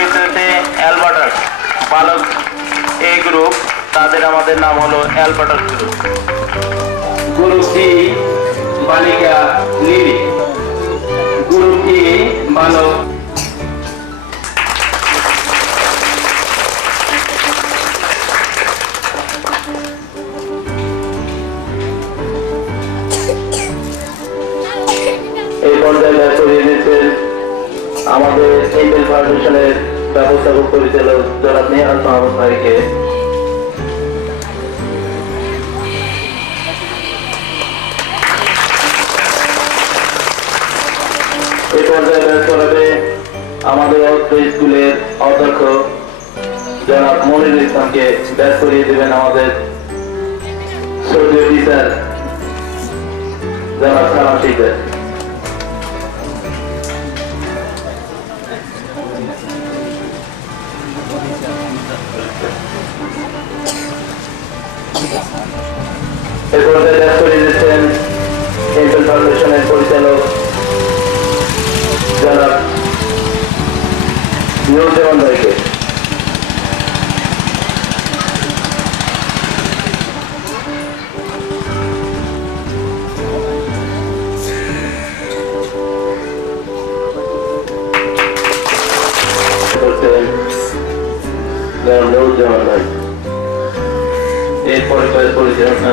বিদ্যালয়তে অ্যালবার্টাস বালক এ গ্রুপ, তাদের আমাদের নাম হলো অ্যালবার্টাস গ্রুপ। গ্রুপ সি বালিকা লিলি, গ্রুপ ই বালক এই পর্যায়ে করিয়ে দিচ্ছেন আমাদের এঞ্জেল ফাউন্ডেশনের ব্যবস্থাপক পরিচালক জনাব নেহাল মাহমুদ ভাইকে। এই পর্যায়ে ব্যাস করাবে আমাদের স্কুলের অধ্যক্ষ জনাব মনিরুল ইসলামকে। ব্যাস করিয়ে দেবেন আমাদের শ্রদ্ধেয় টিচার জনাব সালাম টিচার। এই পর্যায়ে ব্যাস করিয়ে দিচ্ছেন এঞ্জেল ফাউন্ডেশনের পরিচালক জনাব নুরুজ্জামান ভাইকে। নুরুজ্জামান ভাই এই পরিচয়ের পরিচালনা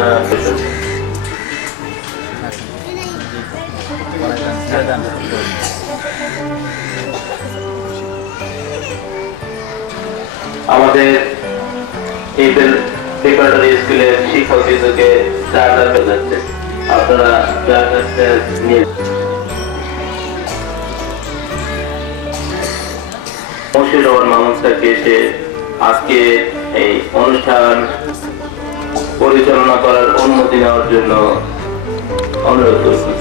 আমাদের এই প্রিপারেটরি স্কুলের শিক্ষক বিন্দুকে চার্জার পেয়ে যাচ্ছে, আপনারা চার্জারটা নিয়ে মশির রহমান মামুন স্যারকে এসে আজকে এই অনুষ্ঠান পরিচালনা করার অনুমতি নেওয়ার জন্য অনুরোধ করছি।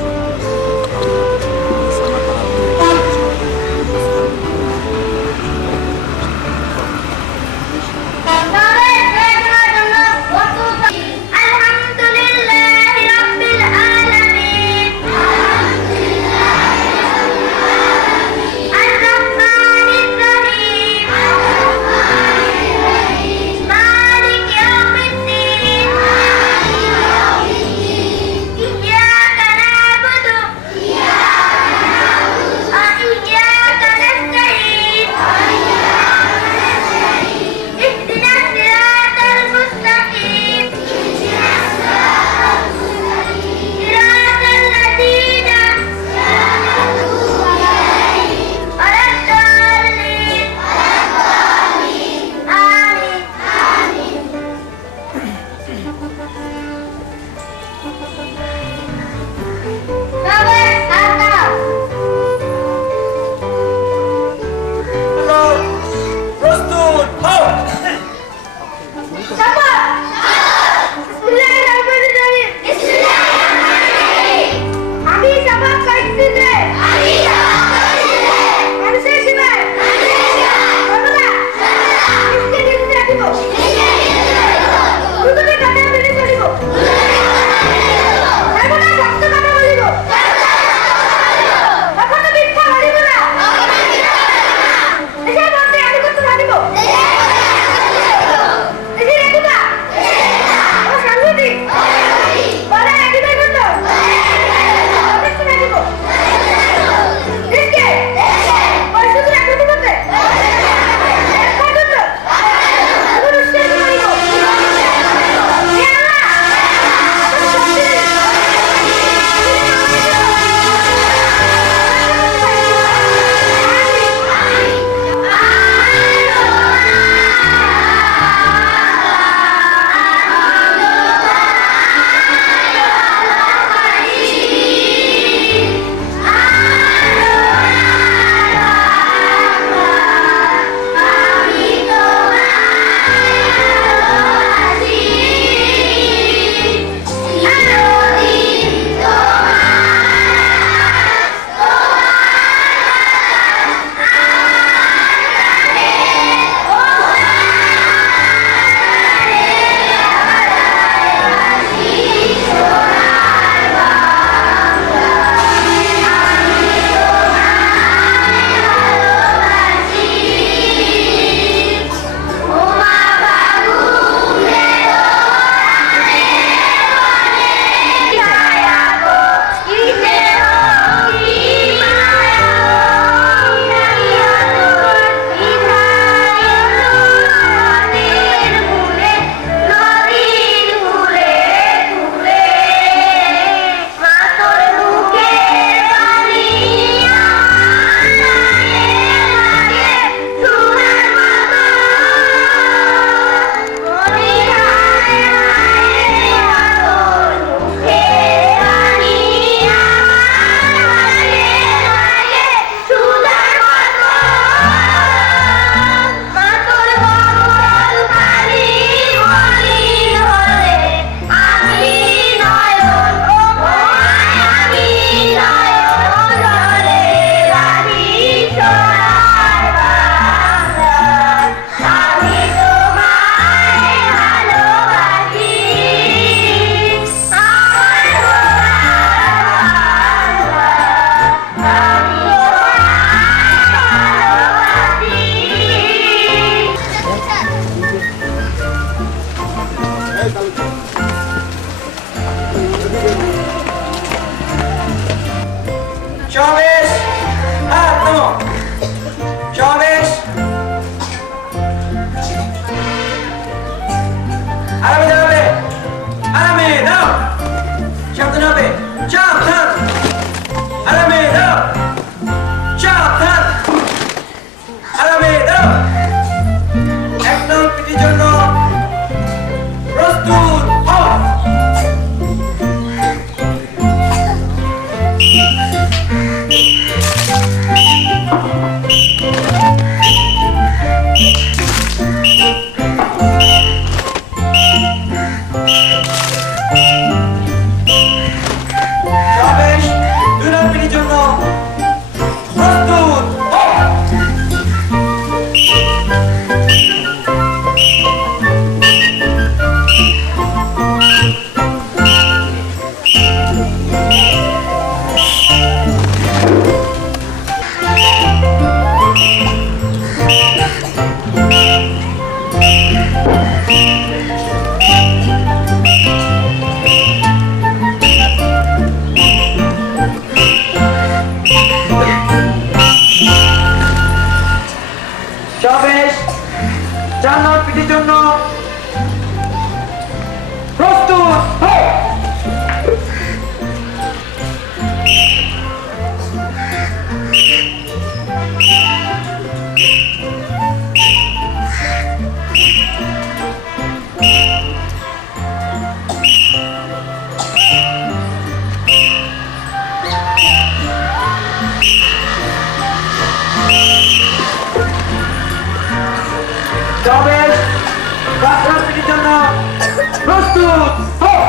إياك نعبد আরামে দাঁড়াবে, আরামে দাও, সাবধান হবে, সাবধান, আরামে দাও, সাবধান, আরামে দাও। এক নং পিটির জন্য প্রস্তুত হও। সবেশ 2 নং পিটির জন্য প্রস্তুত হও। সবেশ 4 নং পিটির জন্য প্রস্তুত হও। সবেশ 5 নং পিটির জন্য প্রস্তুত হও।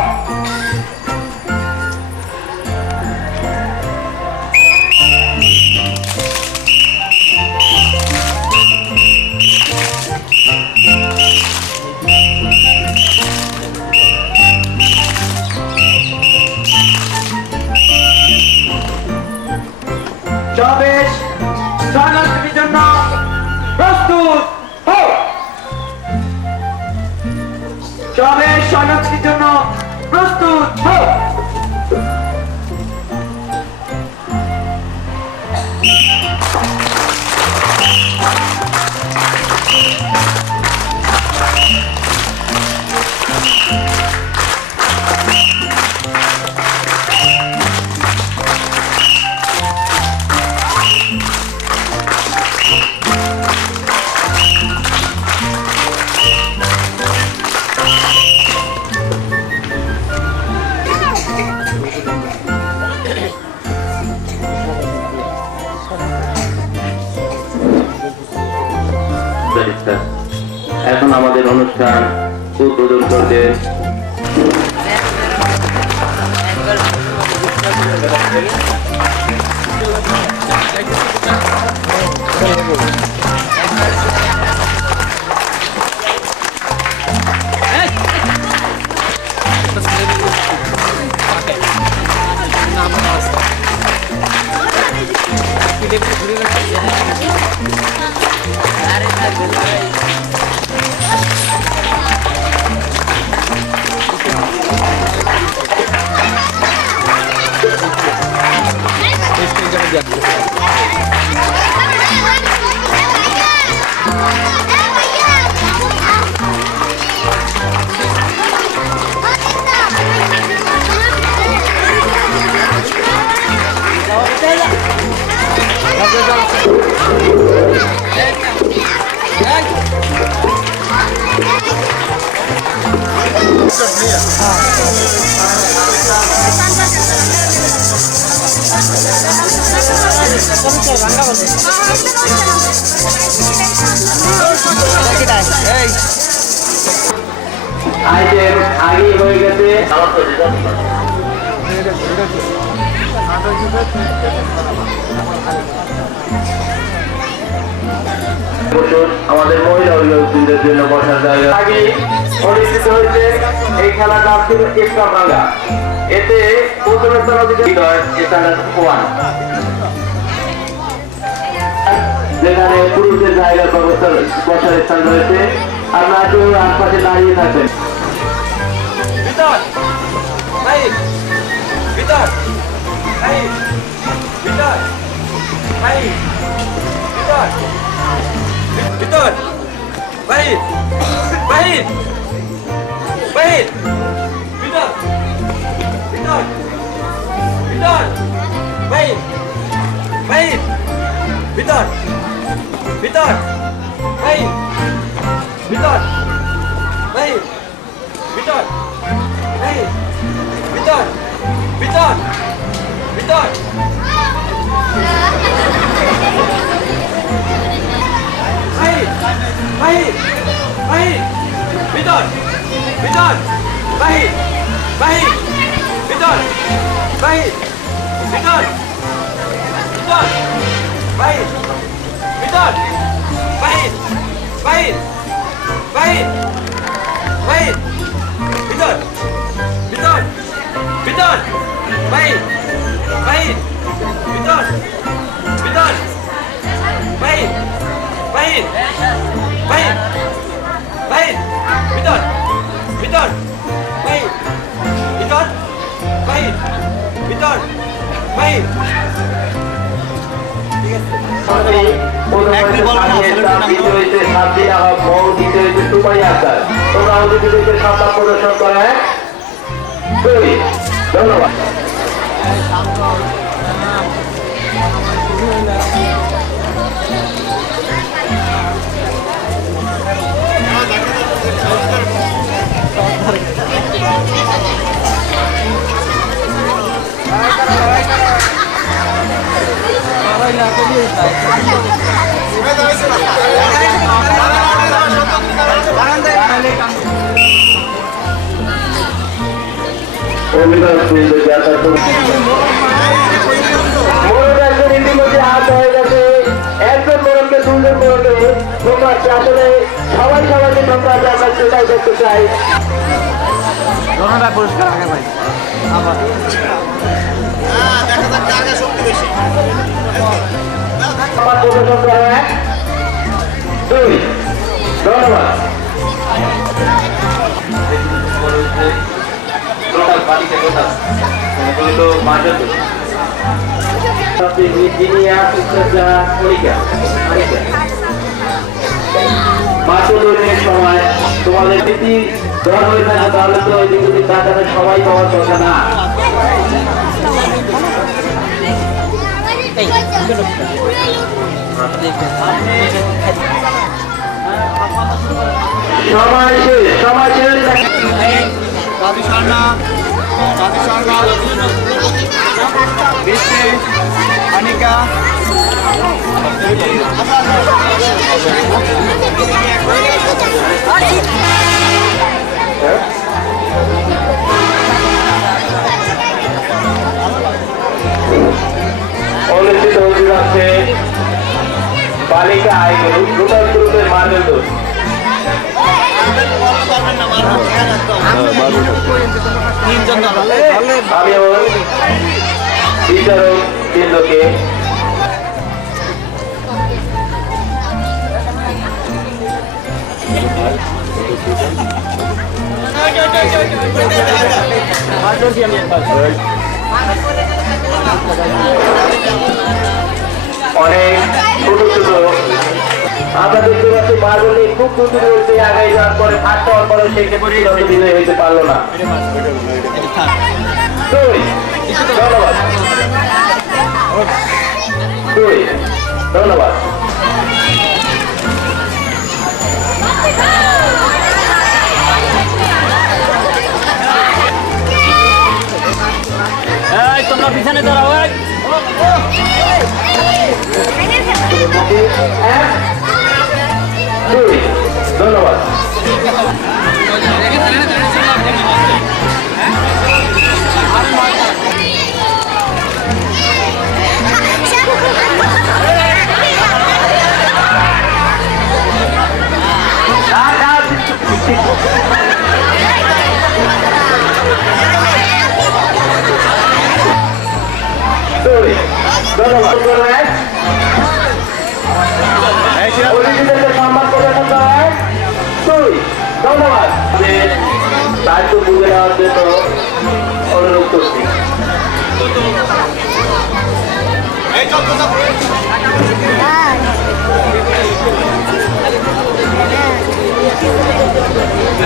সবেশ 6 নং পিটির জন্য প্রস্তুত হও। সবেশ 6 নং পিটির জন্য প্রস্তুত হও। এখন আমাদের অনুষ্ঠান উদ্বোধন করবেন আইটেম আগেই হয়ে গেছে। আমাদের মহিলা অভিভাবকদের জন্য বসার জায়গা আগে অনুষ্ঠিত হয়েছে। এই খেলার নাম ছিল একটা ভাঙা। এতে প্রথমে স্থান অধিকার যেখানে পুরুষদের জায়গার ব্যবস্থা বসার স্থান রয়েছে। আপনারা কেউ আশপাশে দাঁড়িয়ে থাকবেন। ভিতর বাহির বাহির বাহির ভিতর ভিতর ভিতর বাহির বাহির ভিতর ভিতর বাহির ভিতর বাহির ভিতর বাহির ভিতর ভিতর ভিতর বাহির বাহির বাহির ভিতর ভিতর বাহির বাহির ভিতর বাহির ভিতর ভিতর বাহির ভিতর বাহির বাহির বাহির বাহির ভিতর ভিতর ভিতর বাহির বাহির ভিতর ভিতর বাহির বাহির বাহির বাহির ভিতর ভিতর বাহির ভিতর বাহির ভিতর বাহির প্রথমে দ্বিতীয় হইতে সাতদিন আহ্বাব মৌ, দ্বিতীয় হইতে সুপারি আক্তার। তোমরা অতিথিদেরকে সম্মান প্রদর্শন করা তৈরি। ধন্যবাদ। মোরগ ইতিমধ্যে হাত হয়ে গেছে। একজন মোরগকে দুজন মোরগে ঢোকাচ্ছে। আসলে সবাই সবাইকে ঢোকাচ্ছে, আমরা সেটাই দেখতে চাই। পুরস্কার আগে ভাই সম্মান প্রদর্শন করা এক, দুই। ধন্যবাদ। মাসুদের সময় তোমাদের যদি দর হয়ে থাকে তাহলে তো ওই দিকে টাকাটা সবাই পাওয়ার কথা না। সময় শেষ, সময় শেষ। রাজু শর্মা বৃষ্টি অনিকা অনুষ্ঠিত হতে যাচ্ছে বালিকা আইগুলো রূপাল গ্রুপের মার্বেল দোষ। আমি ওর বিচারক কেন্দ্রকে অনেক ছোট ছোট আমরা দেখতে পাচ্ছি মার্বলে খুব দ্রুত রয়েছে। আগাই যাওয়ার পরে ফার্স্ট হওয়ার পরে সেক্ষেত্রে বিজয় হইতে পারলো না। দুই। ধন্যবাদ। দুই। ধন্যবাদ। তোমরা পিছনে দাঁড়াও এক, দুই। ধন্যবাদ। সম্মান প্রদর্শন করা হয়। দুই। ধন্যবাদ। দায়িত্ব বুঝে নেওয়ার জন্য অনুরোধ করছি।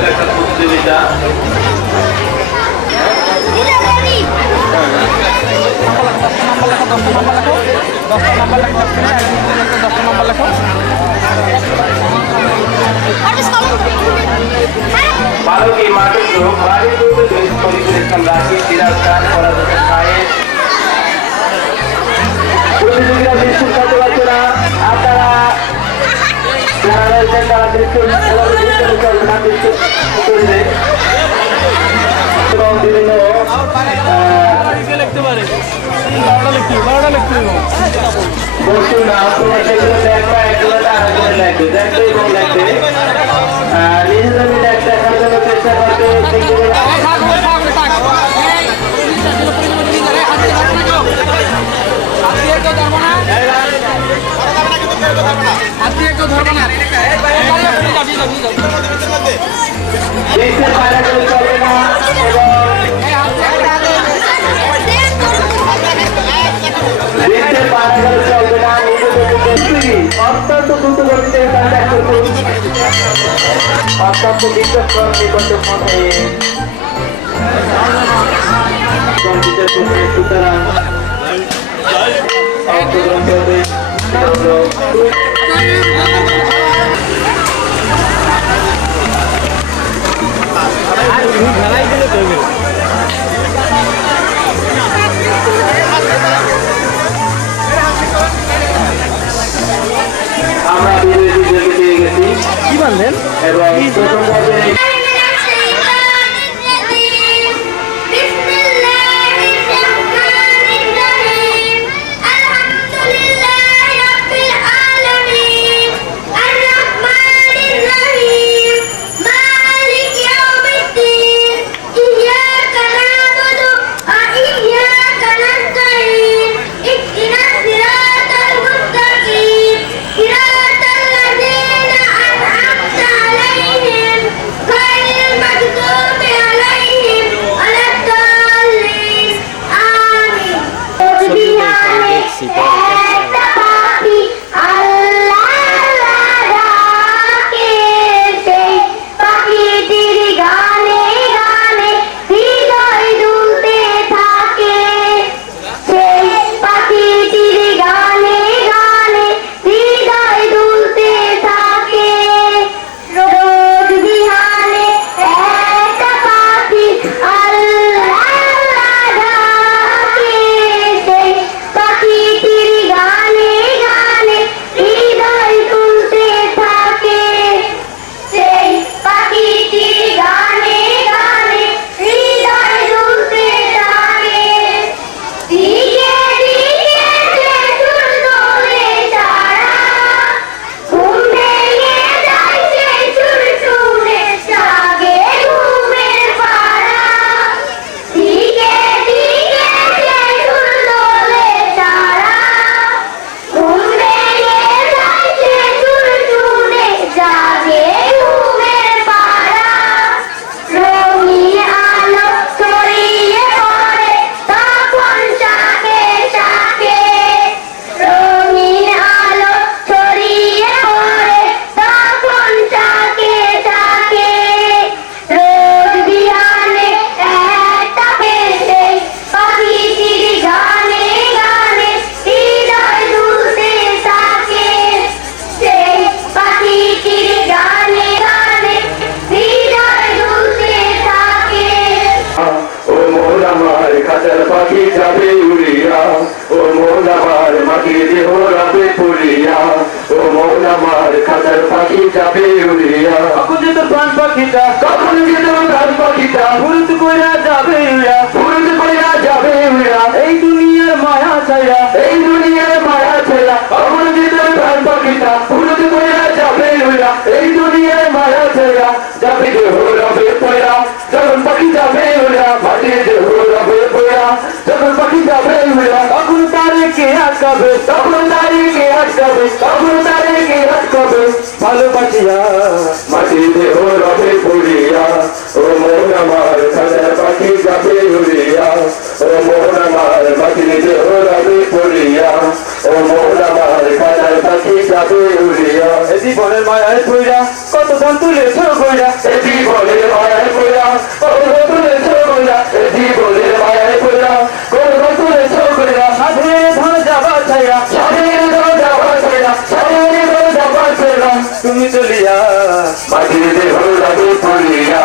একটা প্রতিযোগিতা 10টা নাম্বার লেখো 10টা নাম্বার লেখো বালকি মাটির লোক বাড়ির লোকের পরিবেশন রাখি সিরাজ খান পরাজয় খায়ের প্রতিযোগীরা বিস্কুট খেতে পারছে না আপনারা যারা রয়েছেন তারা বিস্কুট এবং বিভিন্ন লিখতে পারে 12টা লিখতে বস্তু নাম তোমরা সেগুলো দেখবা একগুলো আরেকগুলো লাগবে দেখবে এবং লাগবে নিজেদের মিলে একটা দেখার জন্য চেষ্টা করতে দেশের বাইরে করে চলবে না এবং দেশের বাইরে করে চলবে না নিজেদের অত্যন্ত দ্রুত গতিতে অত্যন্ত বিশ্বস্তর নিকট মধ্যে সুতরাং অংশগ্রহণ করবে খেলাই দিলে দেবে আমরা বিজয়ী পেয়ে গেছি কি বানলেন এবং প্রথম পর্যায়ে পাখি যাবে উড়িয়া ও মন আমার মাটি দেহ রবে পুরিয়া ও মন আমার খাতার পাখি যাবে উড়িয়া কখন যে তোর প্রাণ পাখিটা ফুরুত কইরা যাবে উড়িয়া এই দুনিয়ার মায়া ছাইরা কখন যে তোর প্রাণ পাখিটা ফুরুত কইরা যাবে উড়িয়া এই দুনিয়ার মায়া ছাইরা যাবে দেহ রবে পয়রা যখন পাখি যাবে উড়িয়া মাটি দেহ রবে পয়রা যখন পাখি যাবে উড়িয়া তখন তারে কে আটকাবে ভালোবাসিয়া মাটি দেহ রবে পুরিয়া ও মন আমার খাতার পাখি যাবে উড়িয়া ও মন আমার মাটি দেহ রবে পুরিয়া ও মন আমার খাতার পাখি যাবে উড়িয়া এ জীবনের মায়ায় পইরা কত ধান তুলেছ কইরা এ জীবনের মায়ায় পইরা কত ধান তুলেছ কইরা এ জীবনের মায়ায় পইরা কত ধান তুলেছ কইরা সাধে মাটিতে হরাবে পড়িয়া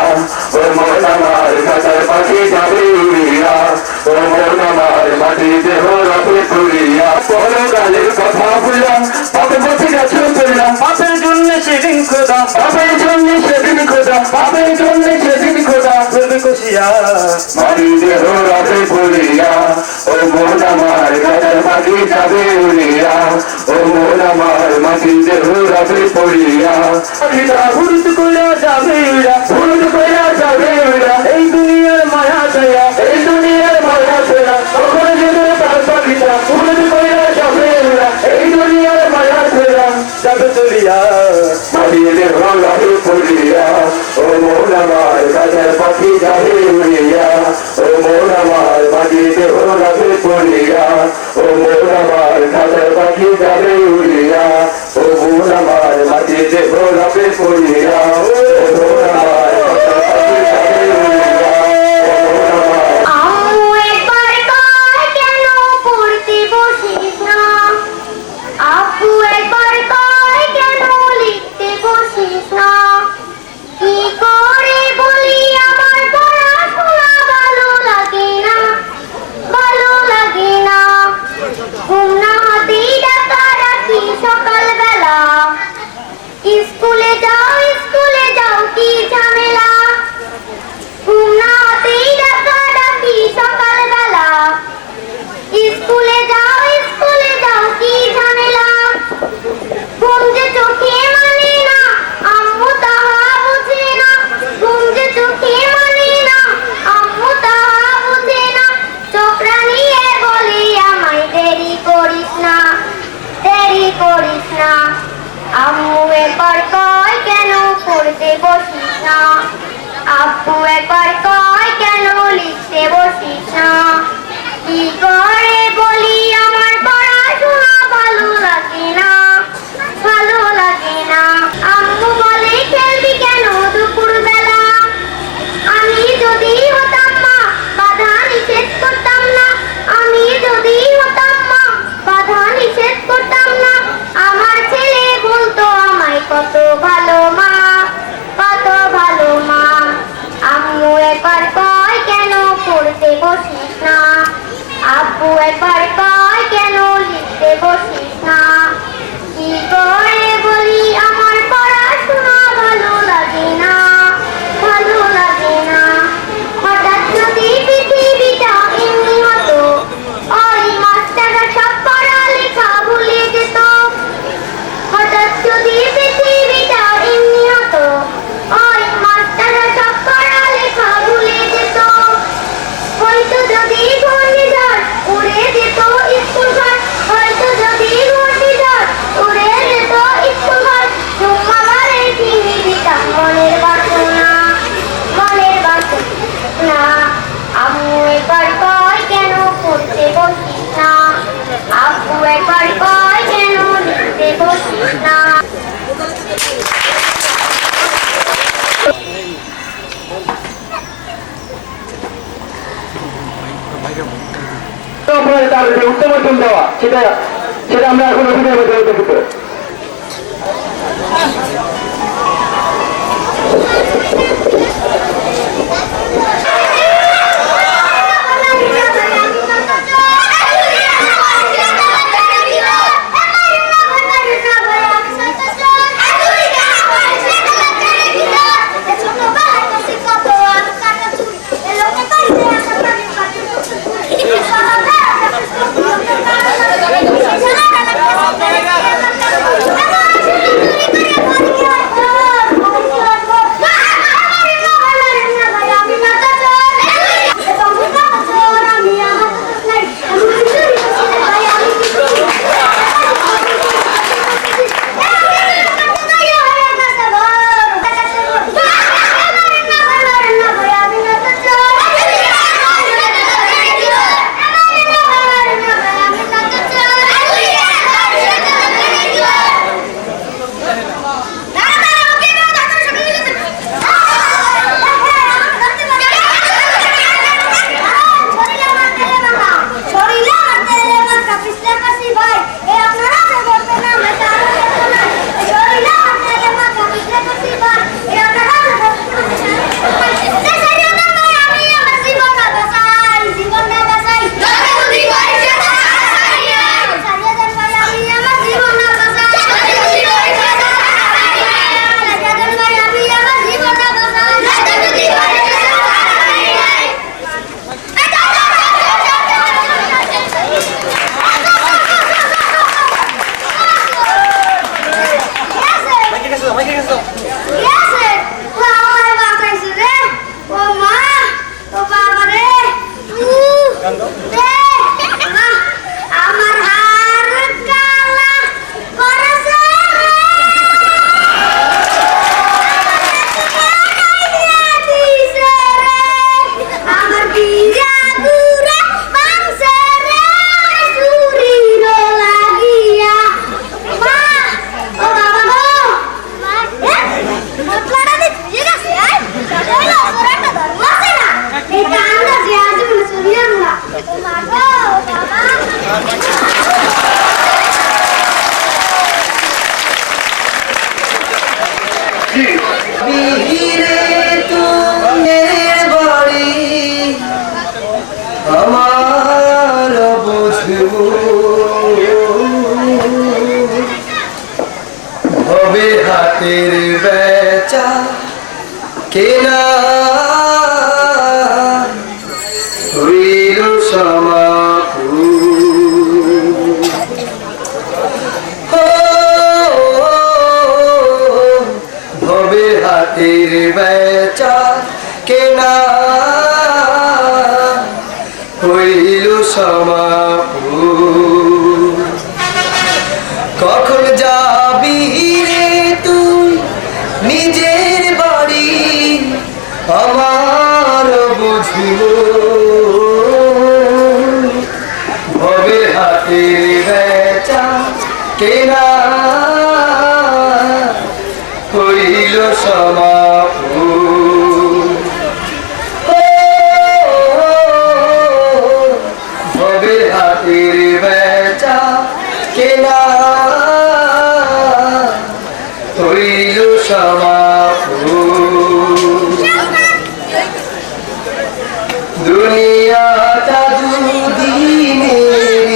ও মন আমার খাতার পাখি যাবে উড়িয়া ও মন আমার মাটিতে হরাবে পড়িয়া বড় গালের কথা বললাম পাপের পথে গেছে চললাম পাপের জন্য সেদিন খোদা পাপের জন্য সেদিন খোদা পাপের জন্য সেদিন খোদা করবে কষিয়া মাটিতে হরাবে পড়িয়া ও মন আমার খাতার পাখি যাবে উড়িয়া ও মন আমার মাটিতে হরাবে পড়িয়া পাখিটা ভুল করে যাবে উড়া ভুল কইরা যাবে উড়া এই দুনিয়ার মায়া ছায়া এই দুনিয়ার মায়া ছেড়া কখন যেন তার পাখিটা ভুল কইরা যাবে উড়া এই দুনিয়ার মায়া ছেড়া যাবে চলিয়া মাটিতে হরাবে পড়িয়া ও মন আমার খাতার পাখি যাবে উড়িয়া ও মন আমার মাটিতে হরাবে পড়িয়া ও মন আমার খাতার পাখি যাবে উড়িয়া ও মন আমার মাটিতে হরাবে পড়িয়া ও মন আমার খাতার পাখি যাবে উড়িয়া ও মন আমার আম্মু একবার কয় কেন পড়তে বসিস না আব্বু একবার কয় কেন লিখতে বসিস না কি করে বলি আমার পড়াশোনা ভালো লাগে না ঘুম না হতেই ডাকাডাকি সকালবেলা স্কুলে যাও কি ঝামেলা ঘুম না হতেই ডাকাডাকি সকালবেলা স্কুলে যাও কি ঝামেলা ঘুম যে চোখে মানে না আম্মু তাহা বুঝে না ঘুম যে চোখে মানে না আম্মু তাহা বুঝে না চোখ রাঙিয়ে বলে আমায় দেরি করিস না আম্মু একবার কয় কেন পড়তে বসিস না আব্বু একবার কয় কেন লিখতে বসিস না কি করে বলি আমার পড়াশোনা ভালো লাগে না আম্মু বলে খেলবি কেন দুপুরবেলা আমি যদি হতাম মা বাধা নিষেধ করতাম না আমার ছেলে বলতো আমায় কত ভালো মা আম্মু একবার কয় কেন পড়তে বসিস না আব্বু একবার কয় কেন লিখতে বসিস না কি করে বলি আমার পড়াশোনা ভালো লাগে না হঠাৎ যদি পৃথিবীটা এমনি হতো ওই মাস্টাররা সব পড়ালেখা ভুলে যেত হঠাৎ যদি পৃথিবীটা এমনি হতো ওই মাস্টাররা সব পড়ালেখা ভুলে যেত হয়তো যদি ঘূর্ণিঝড় উড়ে যেত স্কুল ঘর জুম্মাবারে চিনি দিতাম মনের বাসনা আম্মু একবার কয় কেন পড়তে বসিস না আব্বু একবার কয় কেন লিখতে বসিস না আপনাদের তার যে উত্তম দেওয়া সেটা আমরা এখন অভিনয়ের মধ্যে দেখতে বিহিরে তুমের বাড়ি আমার বুঝব হবে হাতের বেচা কেনা হইল সমাপুর হবে হাতের বেচা কেনা হইল সমাপুর কখন যাবি রে তুই নিজের বাড়ি আমার বুঝব হবে হাতের বেচা কেনা হইল সমাপুর হবে হাতের বেচা কেনা হইল সমাপুর দুনিয়াটা দুদিনের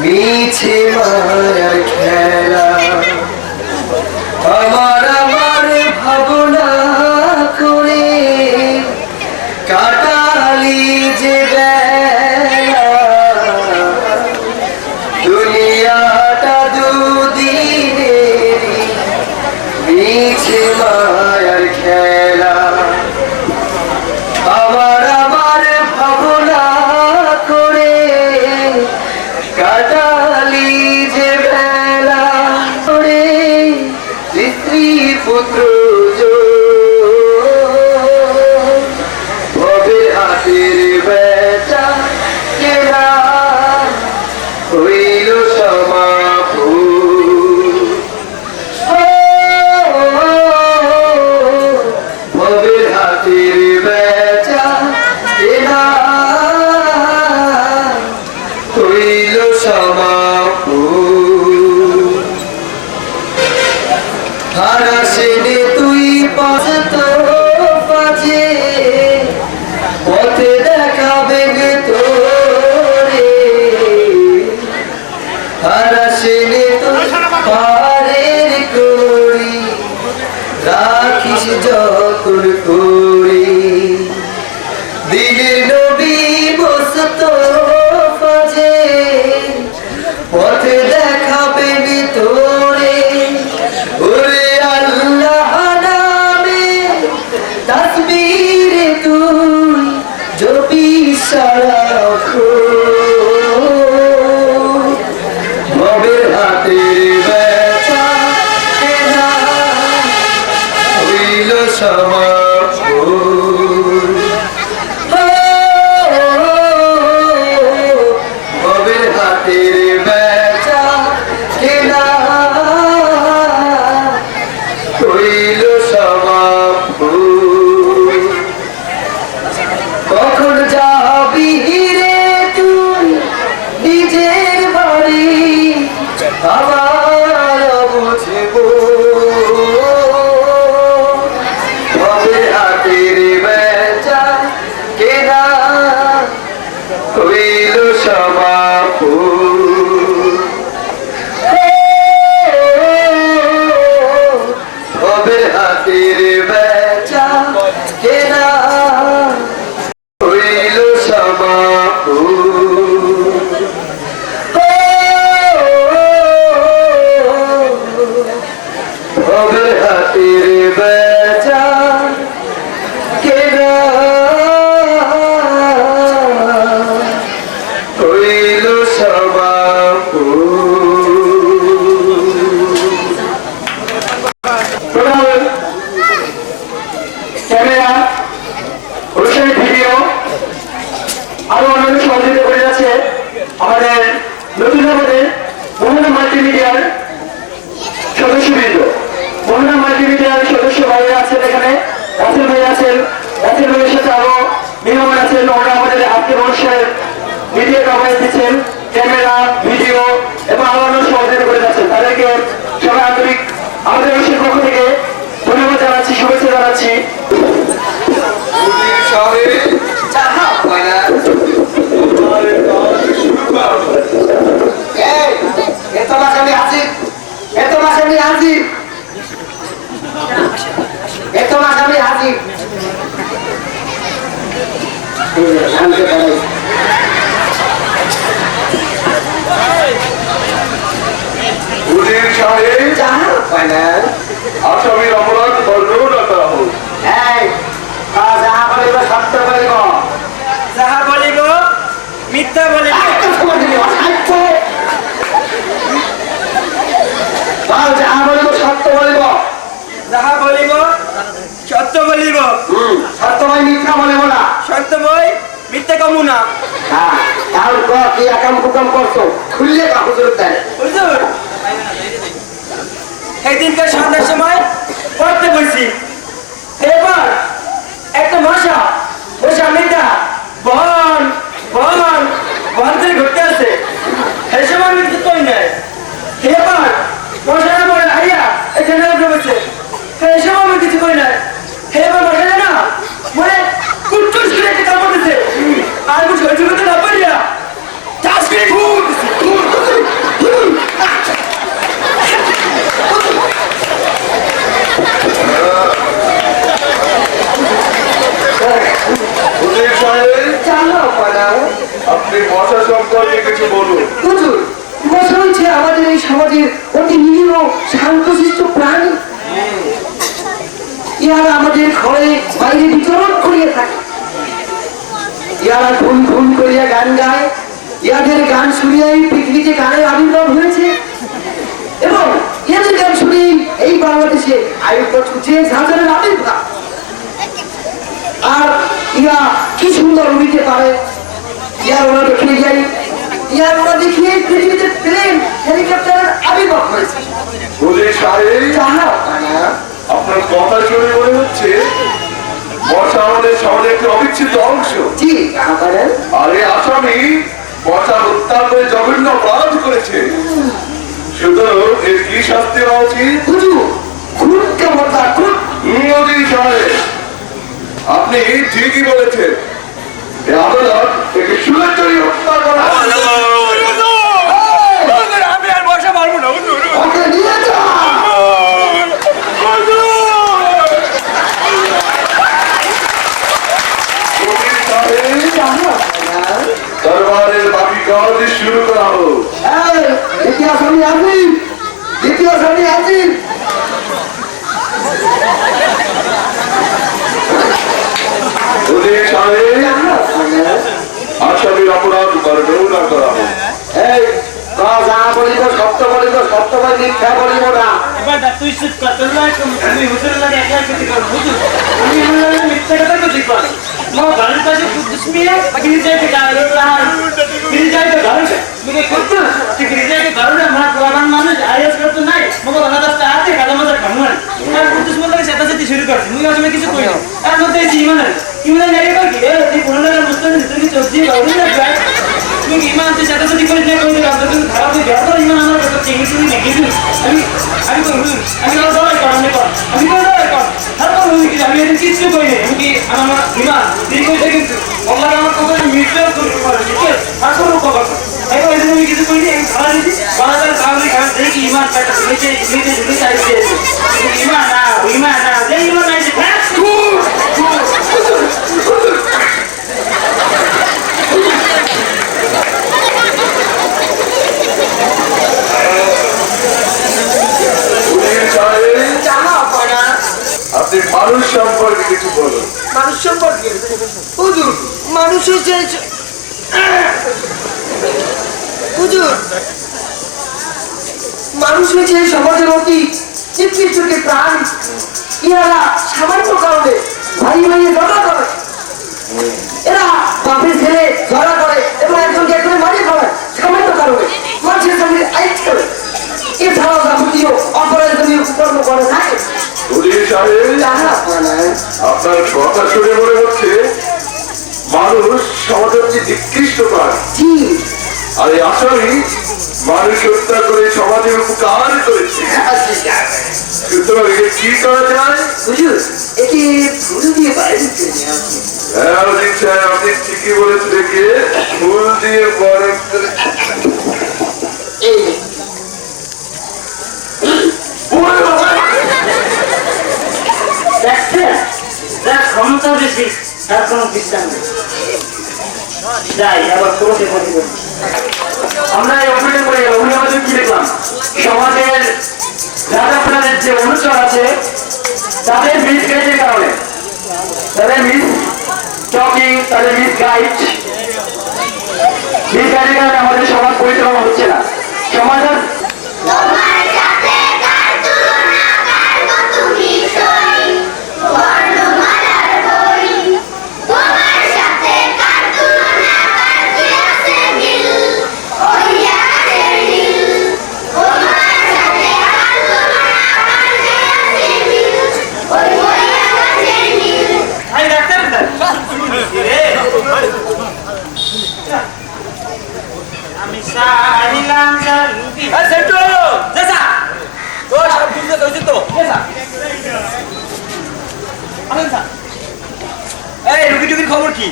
মিছে মায়ার খেলা আমার ভাবনা করে কাটালি যে বেলা দুনিয়াটা দুদিনের মিছে মায়ার খেলা আমার ভাবনা করে কাটালি যে বেলা করে স্ত্রী পুত্র হবে হাতের বেচা কেনা হইল সমাপুর হবে হাতের বেচা কেনা হইল সমাপুর হারাসেনে তুই পথ পাছে পথে দেখাবে তোরে হারাসেনে তুই পারের করি রাখিস যতন করি দিনের নবী বসত পাছে পথে দেখাবে তোরে ওরে আল্লাহ নামে তাসবীর তুই জপি সারাক্ষণ হবে হাতের বেচা কেনা হইল সমাপুর হবে হাতের বেচা কেনা হইল সমাপুর কখন যাবি রে তুই নিজের বাড়ি আমার বুঝব হবে হাতের বেচা কেনা হইল সমাপুর হবে হাতের বেচা কেনা হইল সমাপুর হবে হাতের বেচা কেনা হইল সমাপুর ক্যামেরা রোশন ভিডিও আরো অন্যান্য সহযোগিতা করে যাচ্ছে আমাদের নতুন আমাদের মোহনা মাল্টিমিডিয়ার সদস্যবৃন্দ মোহনা মাল্টিমিডিয়ার সদস্য ভাইরা আছেন এখানে রাসেল ভাই আছেন রাসেল ভাইয়ের সাথে আরো মেহমান আছেন ওরা আমাদের আজকের অনুষ্ঠানের মিডিয়া কভারেজ দিচ্ছেন ক্যামেরা ভিডিও এবং আরো অন্য সহযোগিতা করে যাচ্ছেন তাদেরকে সবাই আন্তরিক আমাদের অনুষ্ঠানের পক্ষ থেকে জানতে পারি উজির সাহেব যাহা পায় না আসামির অপরাধ বর্ণনা করা হোক। এই যাহা বলিব সত্য বলিব যাহা বলিব মিথ্যা বলিব যাহা বলিব সত্য বলিব যাহা বলিব সত্য বলিব সত্য ভাই মিথ্যা বলিব না সত্য বই মিথ্যা কমু না হ্যাঁ তাহলে কি আকাম কুকাম করছো খুললে কাগজের দেয় হুজুর একদিনকার সন্ধ্যার সময় পড়তে বসি এবার একটা মশা মেয়েটা বন বন বন করে ঘুরতে আসে সেই সময় আমি কিছু কই নাই এবার মশাটা বলে আইয়া এখানে উঠে বসে সেই সময় আমি কিছু কই নাই এবার মশাটা না মনে কুটকুস করে একটা কামড় দিছে আর আমি সহ্য করতে না পারিয়া চাষ করে ঘুর উজির সাহেব জানো পানা আপনি মশা সম্পর্কে কিছু বলুন। হুজুর মশা হচ্ছে আমাদের এই সমাজের অতি নিরীহ শান্তশিষ্ট প্রাণী ইহারা আমাদের ঘরে বাইরে বিচরণ করিয়া থাকে ইহারা ঘুম ঘুম করিয়া গান গায় ইহাদের গান শুনিয়াই পৃথিবীতে গানের আবির্ভাব হয়েছে এবং ইহাদের গান শুনেই এই বাংলাদেশে আয়ুক্ত ছুটে ঝাঁঝারের আবির্ভাব আর ইয়া কি সুন্দর উড়িতে পারে ইয়ার ওরা দেখে যাই ইয়ার ওরা দেখিয়ে পৃথিবীতে প্লেন হেলিকপ্টারের আবির্ভাব হয়েছে উজির সাহেব যাহা পানা আপনার কথা শুনে মনে হচ্ছে মশা আমাদের সমাজের একটি অবিচ্ছেদ্য অংশ। জি যাহা পারেন আর এই আসামি মশা হত্যা করে জঘন্য অপরাধ করেছে, সুতরাং এর কি শাস্তি হওয়া উচিত? হুজুর খুঁটকে মতো খুঁট উজির সাহেব আপনি ঠিকই বলেছেন, এই আদালত একে সুরেশ্বরী হত্যা করা আমি আর বসা পারবো না ওকে নিয়ে যা উজির সাহেব যাহা পানা দরবারের বাকি কাজ শুরু করা হোক। এই দ্বিতীয় স্বামী আজিম দ্বিতীয় স্বামী আজিম উজির সাহেব যাহা পানা আসামির অপরাধ বর্ণনা করা হোক। এই যা বলিব সত্য বলিব সত্য বা মিথ্যা বলিব না এবার তুই চুপ কর তোর লাগে তুমি হুজুরের লাগে একলা কিছু কর হুজুর আমি আমার লাগে মিথ্যা কথা কিছু কর মো ঘরের কাছে দুশ্মিয়ে গিরি যাইতে গাড়ি লাল গিরি যাইতে ঘরে মুকে করতে তুই গিরি যাইতে ঘরে মা পুরান মানুষ আইএস করতে নাই মো বাবা দাস্তা আতে কালো মজা কামুন আর কুতুস বল লাগে সেটা সেটি শুরু করছি মুই আসলে কিছু কই না আর মতে ইমানের লাগে কর কি এই পুরানের মুস্তানি তুই চোখ দিয়ে গাউরি না যায় তুই ইমান তুই সেটা সেটি করিস না কই দিলাম তুই খারাপ হয়ে যাবে ইমান আমার কাছে চিনি চিনি নাকি আমি তো আমি তো দলাই কর আমি কর আমি তো দলাই কর তারপর আমি এদিন কিছু কই নাই আমি আমার ইমান তুই কই কিন্তু আল্লাহ আমার কথা মিটলেও করতে পারে ঠিক আছে আর কোনো খবর এবার এদিন আমি কিছু কই নাই খাওয়া দিছি বাজারে খাওয়া খাওয়া দেখি ইমান পেটা নিচে নিচে ঢুকে চাইছে ইমান না যে ইমান নাই যে উজির সাহেব যাহা পানা আপনি মানুষ সম্পর্কে কিছু বলুন। মানুষ সম্পর্কে হুজুর মানুষ হচ্ছে হুজুর মানুষ হচ্ছে এই সমাজের অতি নিকৃষ্ট প্রাণ ইহারা সামান্য কারণে ভাই ভাইয়ে ঝগড়া করে এরা বাপের ছেলে ঝগড়া করে এবং একজনকে একজনে মারিয়ে ফেলে সামান্য কারণে মানুষের সঙ্গে আইচ করে এছাড়াও যাবতীয় অপরাধী কর্ম করে থাকে উজির সাহেব যাহা পানা আপনার কথা শুনে মনে হচ্ছে মানুষ সমাজের যে নিকৃষ্ট প্রাণী, জি আর এই আসামি মানুষ হত্যা করে সমাজের উপকার করেছে, সুতরাং একে কি করা যায়? হুজুর একে ফুল দিয়ে বাইরে করে নিয়ে আসুন হ্যাঁ উজির সাহেব আপনি ঠিকই বলেছেন, একে ফুল দিয়ে বরণ করে এই দেখছেন যার ক্ষমতা বেশি আর কোনো বিশ্রাম নেই। যাই আবার পুরোকে বলি। আমরা এই অভিনয় করে গেলাম, উনি আমাদের কি দেখলাম সমাজের রাজা প্রাণের যে অনুচর আছে তাদের মিস গাইডের কারণে, তাদের মিস টকিং, তাদের মিস গাইড, মিস গাইডের কারণে আমাদের সমাজ পরিচালনা হচ্ছে না। সমাজের তোমার সাথে কার তুলনা, কার গো তুমি সই, বর্ণমালার বই। তোমার সাথে কার তুলনা, কার কি আছে মিল, ওই আকাশের নীল। তোমার সাথে কার তুলনা, কার কি আছে মিল, ওই আকাশের নীল। আই ডাক্তার রে আমি সাহিলাম জানবি এই সেটু জেসা তো সব বুঝতে কইছি তো জেসা আলেন স্যার। এই রুগীর খবর কি?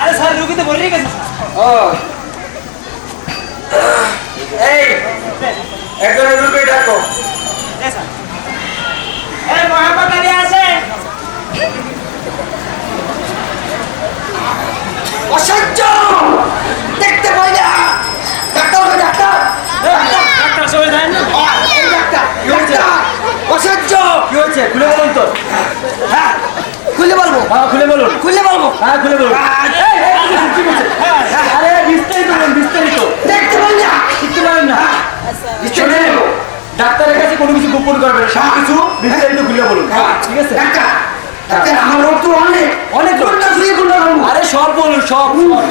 আরে স্যার রুগী তো বলেই গেছে ও এই একজন রুগী ডাকো। স্যার। এই মহাপাতারি আছে অসহ্য দেখতে পাই না। ডাক্তার কই ডাক্তার? ডাক্তার সবাই যায় না এই ডাক্তার ডাক্তার অসহ্য কি হয়েছে খুলে বলুন তো। হ্যাঁ খুলে বলবো হ্যাঁ খুলে বলুন। খুলে বলবো হ্যাঁ খুলে বলুন। এই, এই, কি বলছে? আরে বিস্তারিত বলুন, বিস্তারিত। দেখতে পাই না। শিখতে পারেন না। চলে যাবো। ডাক্তারের কাছে কোনো কিছু গোপন করবেন না, সব কিছু বিস্তারিত খুলে বলুন। ঠিক আছে? ডাক্তার ডাক্তার আমার রোগ তো অনেক অনেক রোগ। কোনটা শুয়ে কোনটা বলবো? আরে সব বলুন, সব সব।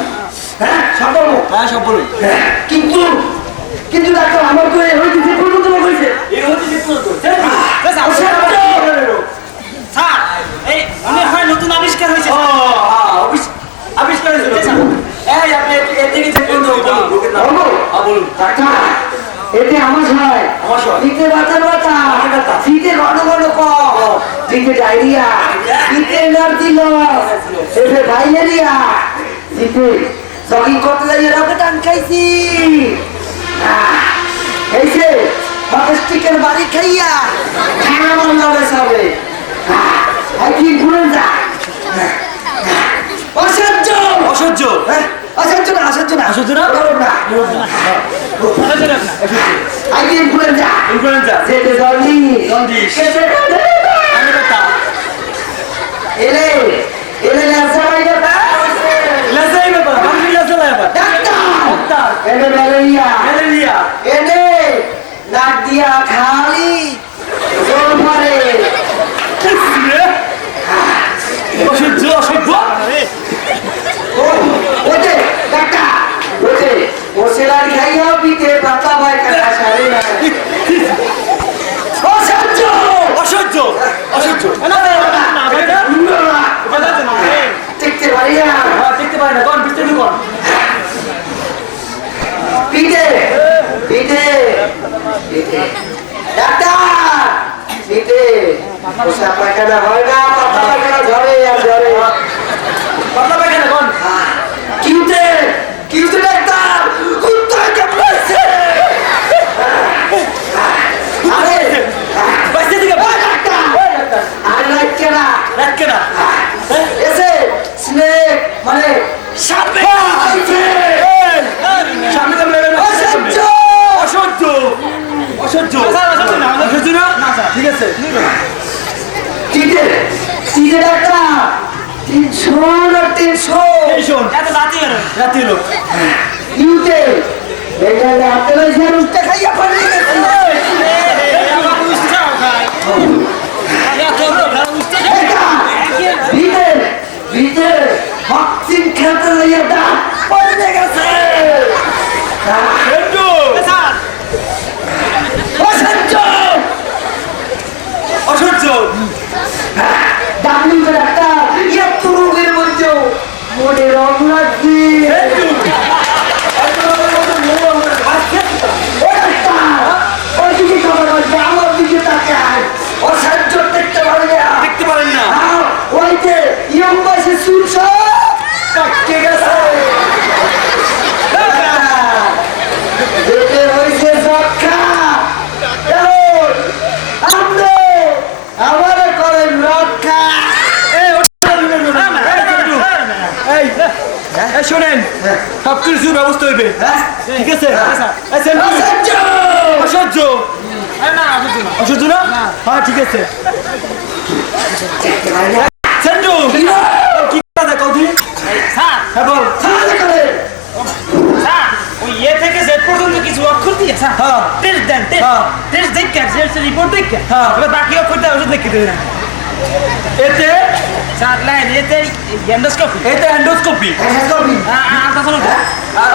হ্যাঁ সব বলবো। হ্যাঁ সব বলুন। হ্যাঁ, কিন্তু কিন্তু ডাক্তার আমার তো এই হয়েছে যে পর্যন্ত রোগ হয়েছে। এই হচ্ছে বিস্তারিত। অসহ্য। স্যার এই মনে হয় নতুন আবিষ্কার হয়েছে ও, আবিষ্কার হয়েছে। এই আপনি এদিকে দেখুন তো রোগের নাম। বলবো? হ্যাঁ বলুন। ডাক্তার এতে আমাশয় আমাশয়। শীতে ব্যথা ব্যথা শীতে ঘন ঘন কফ শীতে ডায়রিয়া শীতে এনার্জি লস শীতে ডায়রিয়া শীতে জগিং করতে যাই রকে টান খাইছি এইছে হটস্টিকের বাড়ি খাইয়া খানা মারলারে সবে একদিন ঘুরে যা অসহ্য অসহ্য। হ্যাঁ, অসহ্য না অসহ্য না অসহ্য না? গরম না একদিন ঘুরে যা ইনফ্লুয়েঞ্জা। যেতে জলদি জন্ডিস। কেটে কাটে। কানে ব্যথা। এলে এলে ল্যাসা ভাই কথা লেজাই ব্যাপার। আমি লেজা ব্যাপার। Doctor doctor. এলে ম্যালেরিয়া ম্যালেরিয়া। এলে নাক দিয়া খালি জল পড়ে অসহ্য অসহ্য। ও ওতে ডাক্তার ওতে ওসেলার খাইয়া পিতে পাতা ভাই কাটা সারে না অসহ্য অসহ্য অসহ্য। দেখতে পারি না দেখতে পারি না, কোন বিস্তারিত কোন? পিঠে পিঠে পিঠে ডাক্তার পিঠে পোষা পায়খানা হয় না পাতলা পায়খানা ঝরে আর ঝরে পাতলা পায়খানা কোন? কিউতে কিউতে ডাক্তার কুত্তা কামড়াইছে আরে বাইসে দিকে ও ডাক্তার আরে রাখছে না রাখকে না। এসে স্নেক মানে সাপে আইছে সামনে তো লেভেল অসহ্য অসহ্য অসহ্য। স্যার অসহ্য না আমাদের অসহ্য না? ঠিক আছে। চিঠে চিঠে ডাক্তার 300 না 300 এই শোন, এত রাতি আর রাতে এলো। ইউতে এখানে আপনারা যে রুস্তা খাইয়া পারলি আমার উৎসাহ খায় ভিতরে ভিতরে ভক্সিন খেলতে লইয়া দাঁত পড়ে গেছে বন্ধু, স্যার অসহ্য অসহ্য। ডাক্তার ডাক্তার এত রোগের মধ্যেও মনে রং লাগছে ও ডাক্তার ও ব্যবস্থা হইবে হ্যাঁ ঠিক আছে অসহ্য অসহ্য না হ্যাঁ ঠিক আছে সেন্টু কি কথা কৌদি স্যার হ্যাঁ বল স্যার ওই এ থেকে জেড পর্যন্ত কিছু অক্ষর দিয়ে স্যার হ্যাঁ। টেস্ট দেন হ্যাঁ। টেস্ট দেখে টেস্ট রিপোর্ট দেখে হ্যাঁ। এবার বাকি অক্ষরটা ওষুধ দেখে দেবেন এতে স্যার লাইন এতে এন্ডোস্কোপি এতে এন্ডোস্কোপি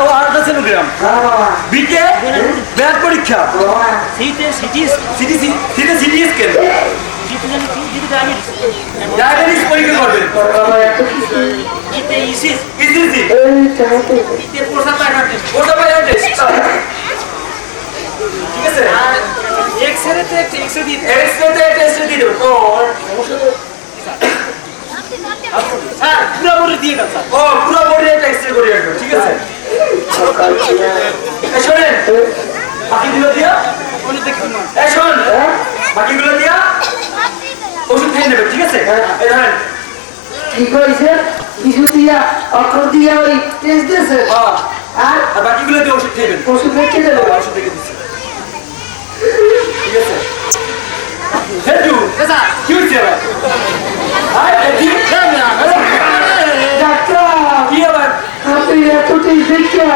ও আল্ট্রাসোনোগ্রাম বিকে ব্লাড পরীক্ষা city city city city CT scan diabetes পরীক্ষা করবেন ইতে ইসিস ইসিসি ইতে প্রস্তাব ওটা পাইয়া টেস্ট ঠিক আছে এক্সরে তে এক্সরে দিয়ে এক্সরে টেস্ট দিয়ে দেব ও স্যার পুরোপুরি দিয়ে দাও স্যার ও পুরো বডি একটা এক্সরে করে রাখবেন ঠিক আছে এই শোনেন বাকিগুলো দিয়া উনি দেখুন না এই শোন বাকিগুলো দিয়া ওষুধ খেয়ে নেবেন ঠিক আছে এই ধরেন ঠিক হয়েছে কিছু দিয়া অক্ষর দিয়া ওই টেস্ট দিয়েছে আর আর বাকিগুলো দিয়ে ওষুধ খেয়েবেন ওষুধ রেখে দেবে ওষুধ রেখে দিচ্ছি ঠিক আছে হেডু স্যার কি হচ্ছে এবার আয় ঠিক ডাক্তার কি আবার আপনি এতটাই দেখিয়া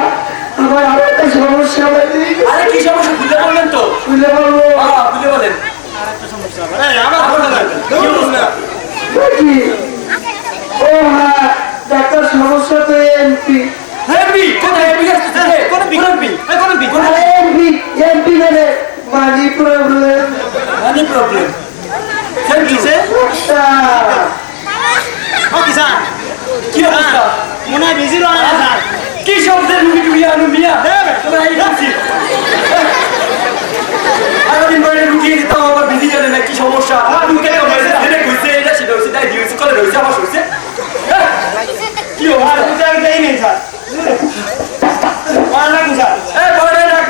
আমার আরো একটা সমস্যা হয়েছে আরে কি সমস্যা খুলে বললেন তো বুঝলে পারবো খুলে বলেন নাকি ও হ্যাঁ ডাক্তার সমস্যা তো এমপি হেভি কোথায় হেভি আসছে কোন বি এমপি এমপি মানে money problem money problem thank you okay sir কি অবস্থা মনে হয় বিজি রয়ে না স্যার কি শব্দের রুগী টুগী আনু মিয়া তোমরা এই করছি আরেকদিন পরে রুগী দিতাম আমার বিধি জানে না কি সমস্যা রুগী কেন হয়েছে এটা কইছে এটা সেটা হয়েছে তাই দিয়েছে কলে হয়েছে আমার হয়েছে কি আর অবস্থা বুঝে আমি দেই নাই স্যার আর রাখুন স্যার এই বড় রাখ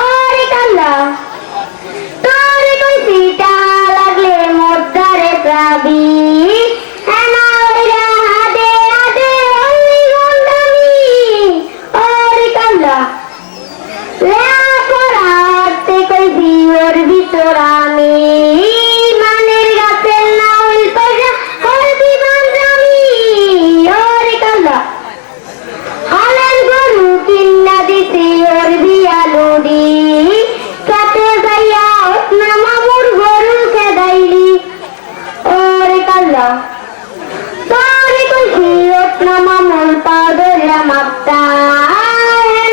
আরে কাল্লা তোরে কই সিটা লাগলে মদ্দারে প্রাবি এনা ওইরা হাদে হাদে ওই গন্ডামি আরে কাল্লা লা পড়াতে কই বিওর ভিতর আমি মানের গাছের নাউল পয়সা করবি বান্দামি আরে কাল্লা হালের গরু কিন্না দিছি ওর বিয়া লড়ি কাতে যাইয়া ওতনা মামুর গরু খেদাইলি ওরে কাল্লা তোরে কইছি ওতনা মামুর পা ধরিয়া মাপতা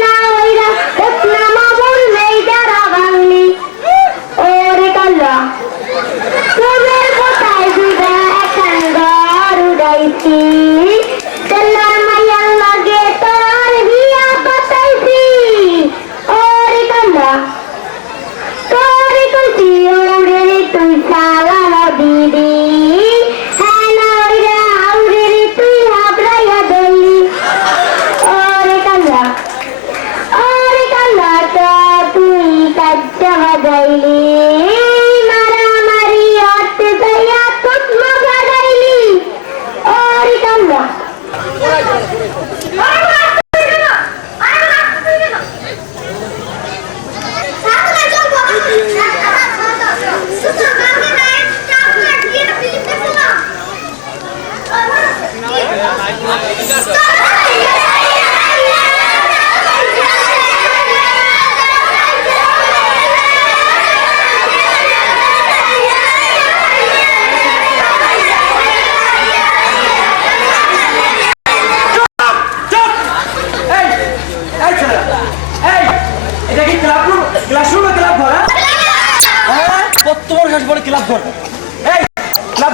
না ওইরা ওতনা মামুর মেয়েদারা ভাঙলি ওরে কাল্লা তোদের কোথায় দুইটা এখন ঘর উড়াইছি তেলার মাইয়ার লাগে তোর বিয়া পাতাইছি ওরে কাল্লা তোরে কইছি ওরে তুই সালা দিদি হ্যাঁ না ওইরা আউরে তুই হাবড়াইয়া দলি ওরে কাল্লা তা তুই কাজ্জা বাজাইলি মারামারি হতে যাইয়া তুতমা বাজাইলি ওরে কাল্লা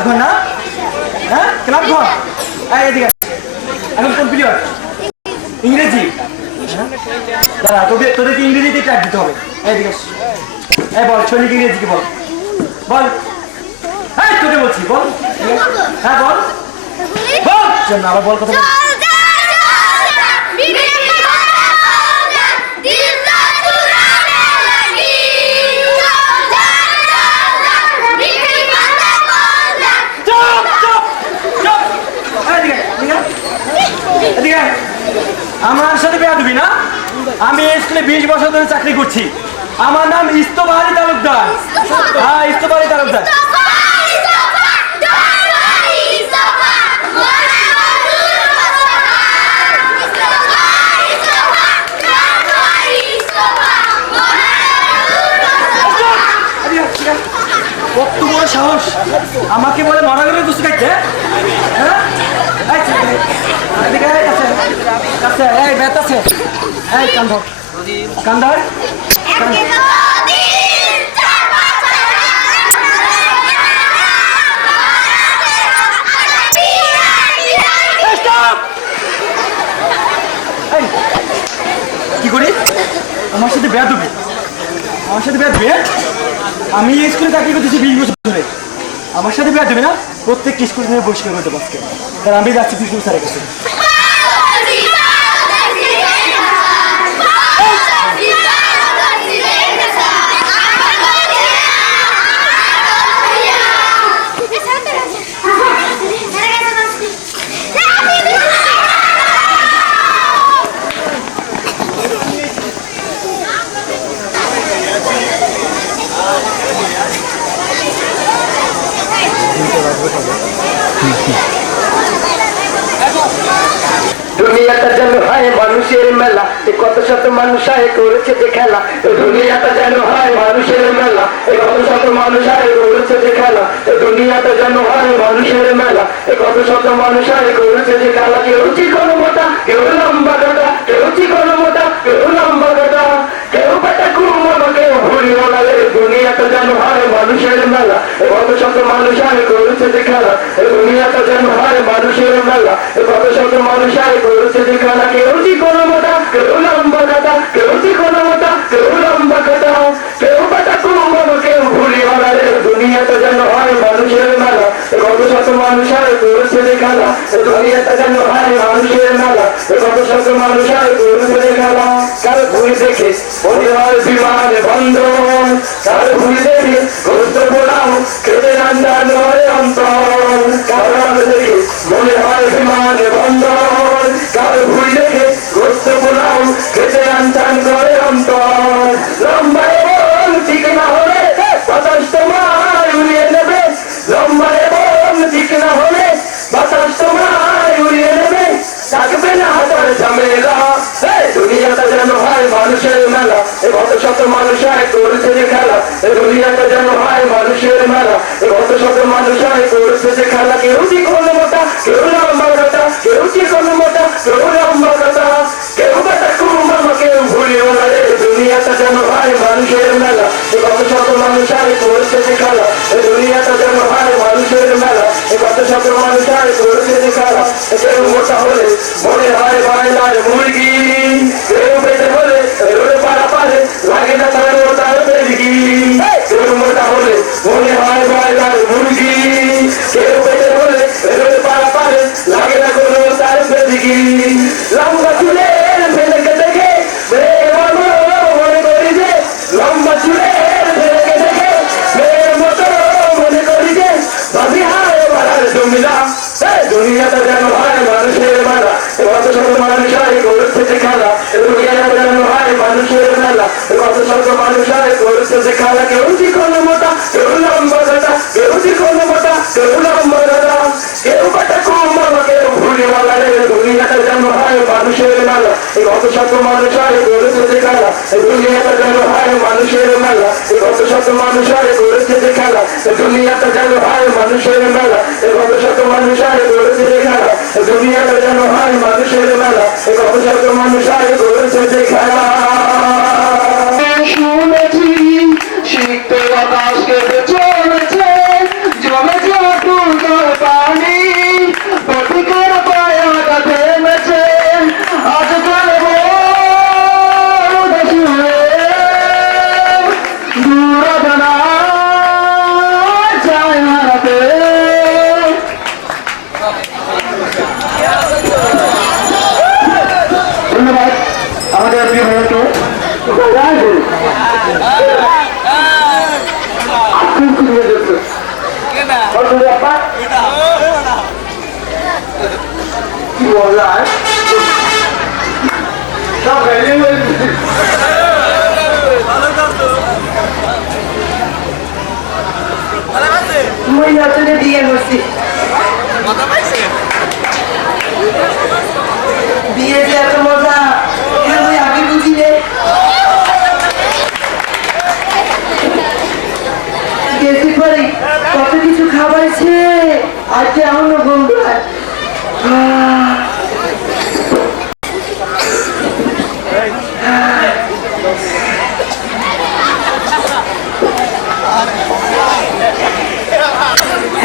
ঘর না? হ্যাঁ ক্লাব ঘর। এদিকে এখন কোন পিরিয়ড? ইংরেজি। দাঁড়া তোদেরকে ইংরেজিতে ট্যাগ দিতে হবে। এদিকে বল সৈনিক ইংরেজি কি বল বল। হ্যাঁ তোকে বলছি বল। হ্যাঁ বল বল না আবার বল কথা বল। আমার সাথে বেয়াদবি না? আমি স্কুলে 20 বছর ধরে চাকরি করছি। আমার নাম ইস্তফাহারি তালুকদার। হ্যাঁ ইস্তফাহারি তালুকদার। কত বড় সাহস আমাকে বলে মারা গেলে দুষ্টি খাইতে? হ্যাঁ এই বেত আছে এই কান্ধর কান্ধার কি করি আমার সাথে বেয়াদবি? আমার সাথে বেয়াদবি? আমি স্কুলে চাকরি করতেছি 20 বছর ধরে। আমার সাথে বেয়াদবি না? প্রত্যেক স্কুল থেকে বহিষ্কার করে দেবো আজকে। কারণ আমি যাচ্ছি প্রিন্সিপাল স্যারের কাছে। দুনিয়াটা যেন হয় মানুষের মেলা, কত শত মানুষ আয় করেছে যে খেলা। দুনিয়াটা যেন হয় মানুষের মেলা, কত শত মানুষ আয় করেছে যে খেলা। দুনিয়াটা যেন হয় মানুষের মেলা, কত শত মানুষ আয় করেছে যে খেলা। কেউ চিকন মোটা, কেউ লম্বা কাটা, কেউ চিকন মোটা, কেউ লম্বা কাটা, কেউ পেটা কুমড়ো, কেউ ভুড়ি বলালে। দুনিয়াটা যেন হয় মানুষের মেলা, কত শত মানুষ আয় করেছে যে খেলা। দুনিয়াটা যেন হয় মানুষের মেলা, কত শত মানুষ আয় করেছে যে খেলা। কেউ চিকন মোটা, কেউ লম্বা কাটা, কেউ চিকন মোটা, কেউ লম্বা কাটা, কেউ পেটা কুমড়ো, কেউ ভুড়ি বলালে। দুনিয়াটা যেন হয় মানুষের মেলা, কত শত মানুষ আয় করেছে যে খেলা। দুনিয়াটা যেন হয় মানুষের মেলা, কত শত মানুষ আয় করেছে যে খেলা। কারো ভুড়ি দেখে মনে হয় বিমানে বন্ধ, কারো ভুড়ি দেখে গোস্ত পোড়াও খেতে রান্না নয় অন্তর। কারো দেখে মনে হয় বিমানে বন্ধ, কারো ভুড়ি দেখে গোস্ত পোড়াও খেতে রান্না করে অন্তর। লম্বা এবং ঠিক না হলে বাতাস তোমায় উড়িয়ে নেবে, লম্বা এবং ঠিক না হলে বাতাস তোমায় উড়িয়ে নেবে। থাকবে না হাজার ঝামেলা, দুনিয়াটা যেন হয় মানুষের মেলা, কত শত মানুষ আয় করেছে যে খেলা। দুনিয়াটা যেন হয় মানুষের মেলা, কত শত মানুষ আয় করেছে যে খেলা। কেউ চিকন মোটা, কেউ লম্বা কাটা, কেউ চিকন মোটা, কেউ লম্বা কাটা, কেউ কাটা কুমড়ো, কেউ ভুড়ি বলালে। দুনিয়াটা যেন হয় মানুষের মেলা, কত শত মানুষ আয় করেছে যে খেলা। দুনিয়াটা যেন হয় মানুষের মেলা, কত শত মানুষ আয় করেছে যে খেলা। কেউ মোটা হলে মনে হয় বায়লার মুরগি, কেউ পেটে হলে রোডে পাড়া পারে লাগে না তার ওটার বেরগি। কেউ মোটা হলে মনে হয় বায়লার মুরগি, কেউ পেটে হলে রোডে পাড়া পারে লাগে না কোনো তার বেরগি। লম্বা চুলের ফেলেকে দেখে মনে করি যে, লম্বা চুলের ফেলেকে দেখে মেয়ের মতো মনে করি যে, ভাবি হায় বাড়ার জমিলা। দুনিয়াটা যেন হয় মানুষের মেলা, কত শত মানুষ আয় করেছে যে খেলা। দুনিয়াটা যেন হয় মানুষের মেলা, কত শত মানুষ আয় করেছে যে খেলা। কেউ চিকন মোটা, কেউ লম্বা কাটা, কেউ চিকন মোটা, কেউ লম্বা কাটা, কেউ কাটা কুমড়ো, কেউ ভুড়ি বলালে। দুনিয়াটা যেন হয় মানুষের মেলা, কত শত মানুষ আয় করেছে যে খেলা। দুনিয়াটা যেন হয় মানুষের মেলা, কত শত মানুষ আয় করেছে যে খেলা। দুনিয়াটা যেন হয় মানুষের মেলা, কত শত মানুষ আয় করেছে যে খেলা। দুনিয়াটা যেন হয় মানুষের মেলা, কত শত মানুষ আয় করেছে যে খেলা। শুনেছি শিখতে আকাশ কেটে চলেছে, জমে যা বলছি আব্বা কি বললাম সব ভ্যালিউ মই নতুনে বিয়ে করছি বিয়ে যে এত মজা এটা মই আগে বুঝি রে গেছি পরে কত কিছু খাওয়াইছে আজকে এমনও বন্ধু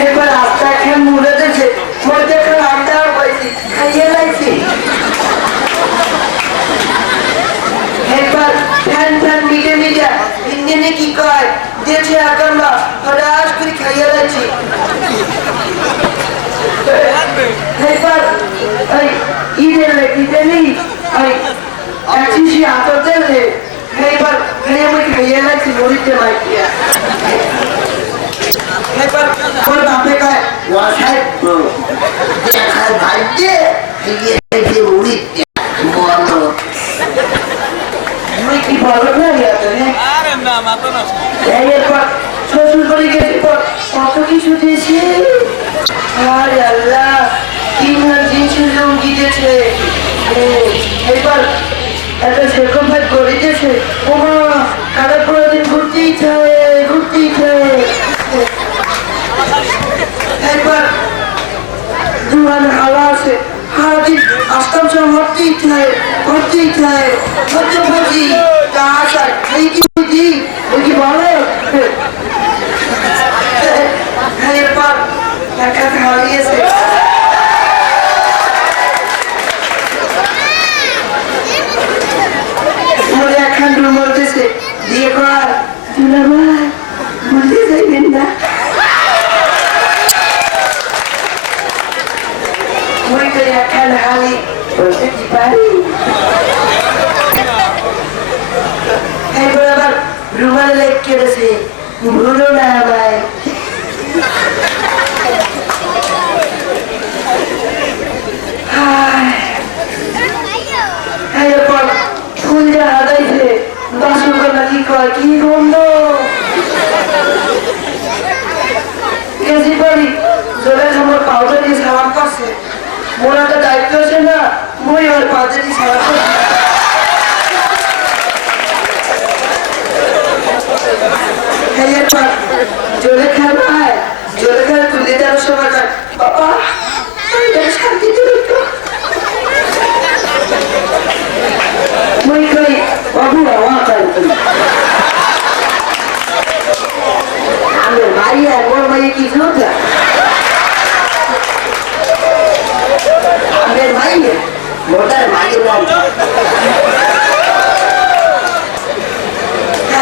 এবার আস্তা খেয়ে মুড়ে দিয়েছে মধ্যে একটা আড্ডা পাইছি খাইয়ে লাগছি একবার ফ্যান ফ্যান মিটে মিটে ইঞ্জিনে কি কয় দিয়েছে আগামা হঠাৎ করে খাইয়ে লাগছি একবার ওই ঈদের ঈদে নেই ওই একশিশি আতর দেবে একবার খাইয়ে আমি খাইয়ে লাগছি মরিতে মাইকিয়া একবার ওর বাপে কয় ওয়াসায় দেখার ভাইকে খাইয়ে রেখে উড়িতে বলো তুই কি বলো না এরপর শ্বশুর বাড়ি গেছে পর কত কিছু দিয়েছে আরে আল্লাহ কি না দিয়েছে লুঙ্গি দিয়েছে এবার একটা সেরকম ভাই করে দিয়েছে ওমা কারা প্রতিদিন ঘুরতেই চায় একবার দুহান হাওয়া আছে সারাদিন আসতাম সব হরতেই চায় হচ্ছে বুঝি কাজ আর এই কি বুঝি ওই কি বলে এরপর একটা হারিয়েছে মনে একখান রুমল দিয়েছে দিয়ে কর দুলাভাই বলতে যাইবেন না মই তো একখান হালি বলতে কি পারি এইবার আবার রুমাল লেগ কেটেছে ভুলো না আমায় এরপর ফুল যা হারাইছে বাসন করা কি কয় কি গন্ধ গেছি পারি জোরে আমার পাউডার দিয়ে সাবান করছে মোর একটা দায়িত্ব আছে না মই ওর পাউডার দিয়ে সাবান করছি এরপর জোরে খায় তুলে দেওয়ার সময় বাবা শান্তি মই কই বাবু আমি ভাই আর ওর ভাই কি ঝোঁকা আমার ভাই মোটার ভাই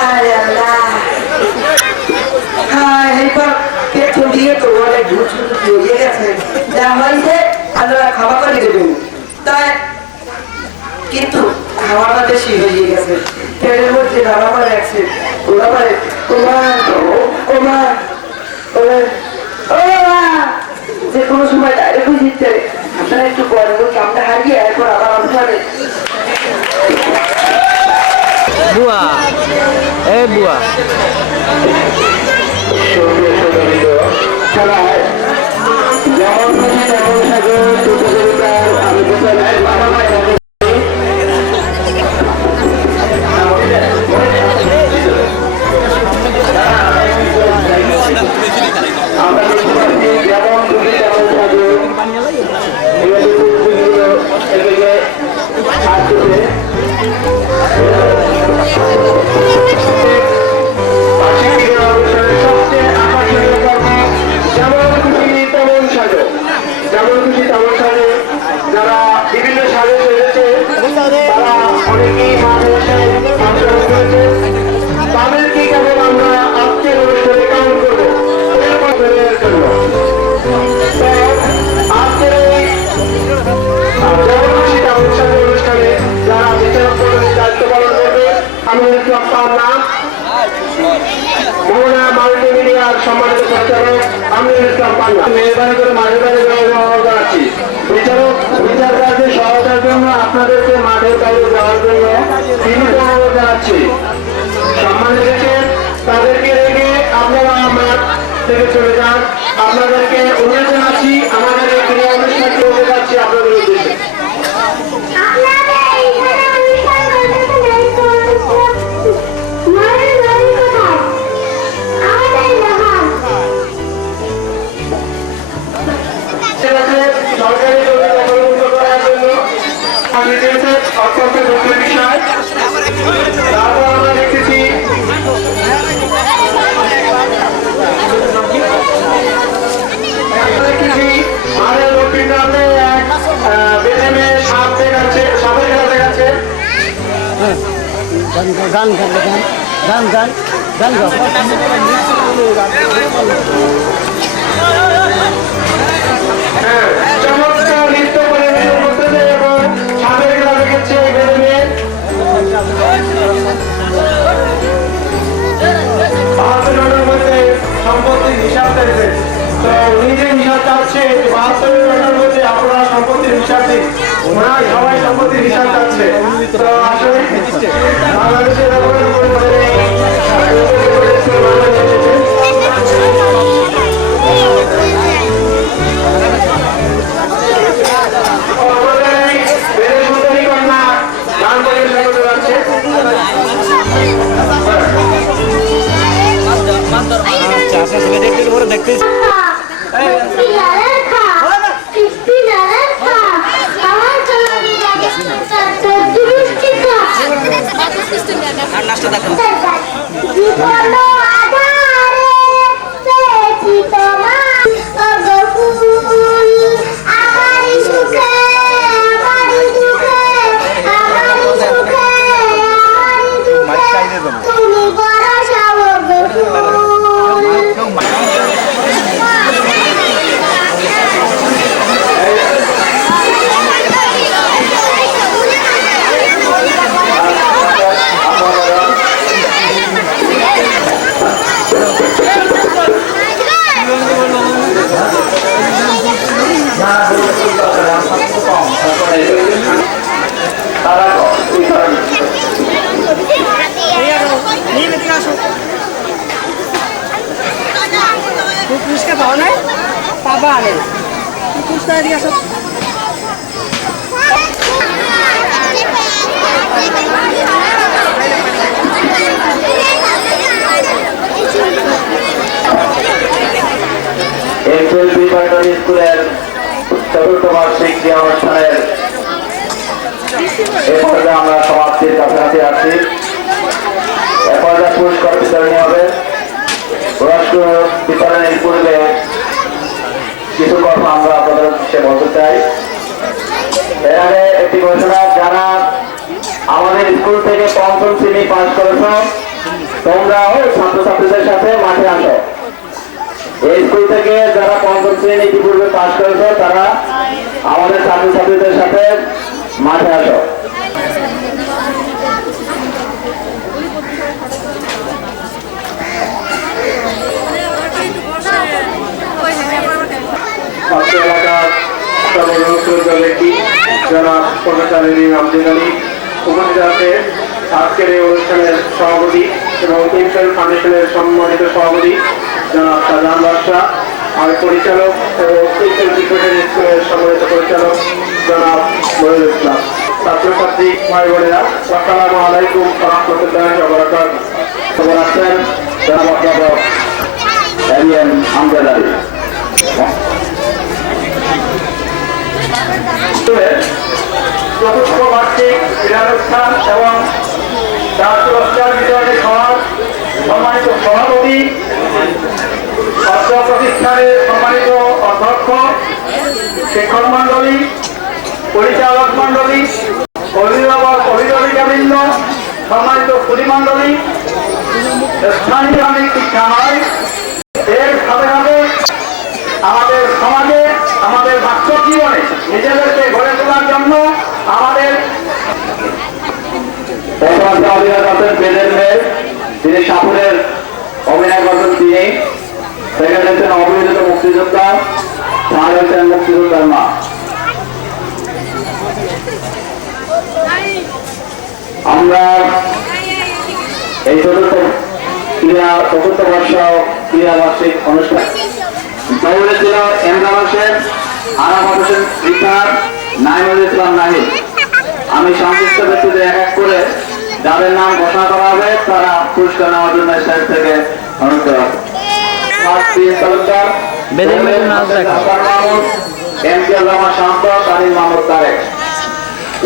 আরে আল্লাহ হ্যাঁ এইবার পেট দিয়ে তো অনেক ঢুক দিয়ে গেছে যা হয়েছে আপনারা খাওয়া করে দেবেন তাই কিন্তু খাওয়াটা বেশি হয়ে গেছে পেটের মধ্যে রাবার রাখছে ওরা পারে যে কোনো সময় ডাইরেক্ট জিততে আপনারা একটু পরে কামটা হারিয়ে এরপর আবার আমাদের বুয়া এ বুয়া খেলায় যেমন খুশি তেমন সাগর প্রতিযোগিতার আলোচনায় আমরা দেখতে পাচ্ছি যেমন খুশি তেমন সাগর এদিকে আসছে সবচেয়ে আকর্ষণীয় পর্ব যেমন খুশি তেমন সাজো যারা বিভিন্ন সাজে সেজেছে তারা অনেকেই মাঠে এসে অংশগ্রহণ করেছে তাদেরকে কেবল আমরা আজকের অনুষ্ঠানে কাউন্ট করবো জন্য তো আজকের এই যেমন খুশি তেমন সাজো অনুষ্ঠানে যারা বিচারক মণ্ডলীর দায়িত্ব পালন করবে আমি আপনার নাম মোহনা মাল্টিমিডিয়ার সম্মানিত পরিচালক আমিনুল ইসলাম পান না। মেহরবানি করে মাঠের বাইরে যাওয়ার জানাচ্ছি। বিচার কার্যে সহায়তার জন্য আপনাদেরকে মাঠের বাইরে যাওয়ার জন্য বিনীত অনুরোধ জানাচ্ছি। সম্মান রেখে তাদেরকে রেখে আপনারা মাঠ থেকে চলে যান। আপনাদেরকে অনুরোধ জানাচ্ছি আমাদের এই ক্রীড়া অনুষ্ঠানটি হতে যাচ্ছে আপনাদের উদ্দেশ্যে। সরকারি জমি দখলমুক্ত করার জন্য অত্যন্ত জটিল বিষয়। তারপর আমরা দেখতেছি মাঠের দক্ষিণ প্রান্তে এক বেঁধে মেয়ে সাপ দেখাচ্ছে, সাপের খেলা দেখাচ্ছে। চমৎকার নৃত্য পরিবেশন করতেছে এবং সাপের খেলা দেখাচ্ছে বেঁধে মেয়ে। 72 জনের মধ্যে সম্পত্তির হিসাব চাইছে। তো উনি যে হিসাব চাচ্ছে 72 জনের মধ্যে আপনারা সম্পত্তির হিসাব দিন। ওনারা সবাই সম্পত্তির হিসাব চাচ্ছে। তো আসলে বাংলাদেশের দেখতে নাস্তা দেখো পুরস্কার পাওয়া নাই পাবা আরে পুরস্কার দিয়ে আসো। এসএলবি প্রাইমারি স্কুলের চতুর্থ বার্ষিক ক্রীড়া অনুষ্ঠানের এ পর্যায়ে আমরা সমাপ্তির কাছাকাছি আছি। এ পর্যায়ে পুরস্কার বিতরণী হবে। পুরস্কার বিতরণের পূর্বে কিছু কথা আমরা আপনাদের উদ্দেশ্যে বলতে চাই। এর আগে একটি ঘোষণা, যারা আমাদের স্কুল থেকে পঞ্চম শ্রেণী পাস করেছ তোমরাও ছাত্রছাত্রীদের সাথে মাঠে আসো। এই স্কুল থেকে যারা পঞ্চম শ্রেণী ইতিপূর্বে পাস করেছ তারা আমাদের ছাত্রছাত্রীদের সাথে মাঠে আসো। ছাত্র এলাকার সর্বজনপ্রিয় ব্যক্তি জনাব কর্মচারী আমজাদ আলী উপস্থিত আছে। আজকের এই অনুষ্ঠানের সভাপতি এবং ইনফ্লুয়েন্স ফাউন্ডেশনের সম্মানিত সভাপতি জনাব শাহজাহান বাদশা, আর পরিচালক এবং স্কুলের সম্মানিত পরিচালক জনাব মহিউল ইসলাম। ছাত্রছাত্রী ভাই বোনেরা, আসসালামু আলাইকুম ওয়া রাহমাতুল্লাহি ওয়া বারাকাতুহু। খবর আছেন জনাব অধ্যাপক এবিএম আমজাদ আলী। চতুর্থ বার্ষিক ক্রীড়ানুষ্ঠান এবং তার পুরস্কার বিতরণী সভার সম্মানিত সভাপতি, অর্থ প্রতিষ্ঠানের সম্মানিত অধ্যক্ষ, শিক্ষক মন্ডলী, পরিচালক মন্ডলী, অভিভাবক অভিভাবিকাবৃন্দ, সম্মানিত পুরী মন্ডলী, স্থানীয় শিক্ষালয়, এর সাথে সাথে আমাদের সমাজে আমাদের বাস্তব জীবনে নিজেদেরকে গড়ে তোলার জন্য আমাদের অভিনয় করছেন বেদের মেয়ে, যিনি সাপুরের অভিনয় করছেন তিনি সেকেন্ড হচ্ছেন অবহেলিত মুক্তিযোদ্ধা, থার্ড হচ্ছেন মুক্তিযোদ্ধার মা। আমরা এই চতুর্থ বর্ষ ক্রীড়া বার্ষিক অনুষ্ঠান দৌড়ে ছিল এমরান হোসেন, আরাম হোসেন রিফাত, নাইমুল ইসলাম নাহিদ। আমি সংশ্লিষ্ট ব্যক্তিদের এক এক করে যাদের নাম ঘোষণা করা হবে তারা পুরস্কার নেওয়ার জন্য স্টেজ থেকে অনুরোধ করা হবে।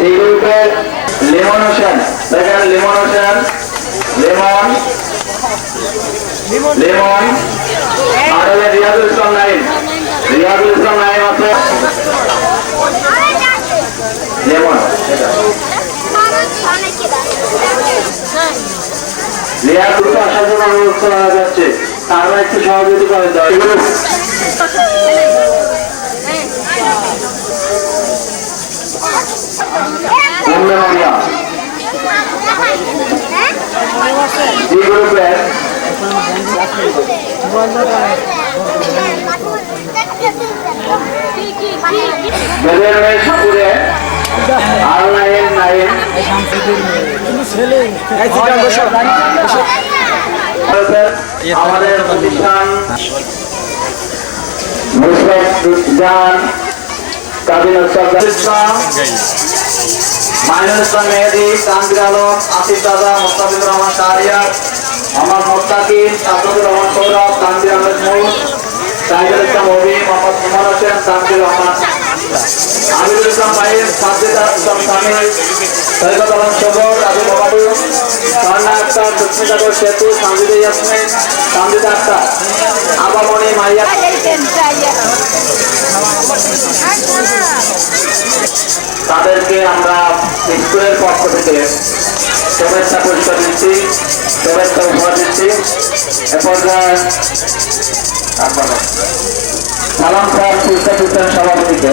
এই গ্রুপের লিমন হোসেন, দেখেন লিমন হোসেন, লিমন আর রিয়াজুল ইসলাম নাইম, রিয়াজুল ইসলাম নাইম আছে লিমন। রিয়াজুল আসার জন্য অনুরোধ করা যাচ্ছে, তারা একটু সহযোগিতা করে দেওয়া। এই গ্রুপের সাপুরে আর নাইন নাইন আমাদের প্রতিষ্ঠান মুসলান কাবিন ইসলাম, মাইনুল ইসলাম মেহেদি, তানভীর আলম, আসিফ দাদা, মোস্তাফিজুর রহমান শাহরিয়ার, মোহাম্মদ মোত্তাকিব, সাদুর রহমান সৌরভ, তানভীর আহমেদ মূল, সাইদুল ইসলাম অবি, মোহাম্মদ ইমন হোসেন, তানভীর রহমান, আমিরুল ইসলাম ভাইয়ের, সাজ্জেদা ইসলাম সামিল, সৈকত আলম সবর, আবু বাবাদু, স্বর্ণা আক্তার, সুস্মিতা সেতু, সানজিদা ইয়াসমিন, সানজিদা আক্তার, আবামণি মাইয়া। তাদেরকে আমরা স্কুলের পক্ষ থেকে শুভেচ্ছা পুরস্কার দিচ্ছি, শুভেচ্ছা উপহার দিচ্ছি। এ পর্যায়ে সালাম স্যার পুরস্কার সভাপতিকে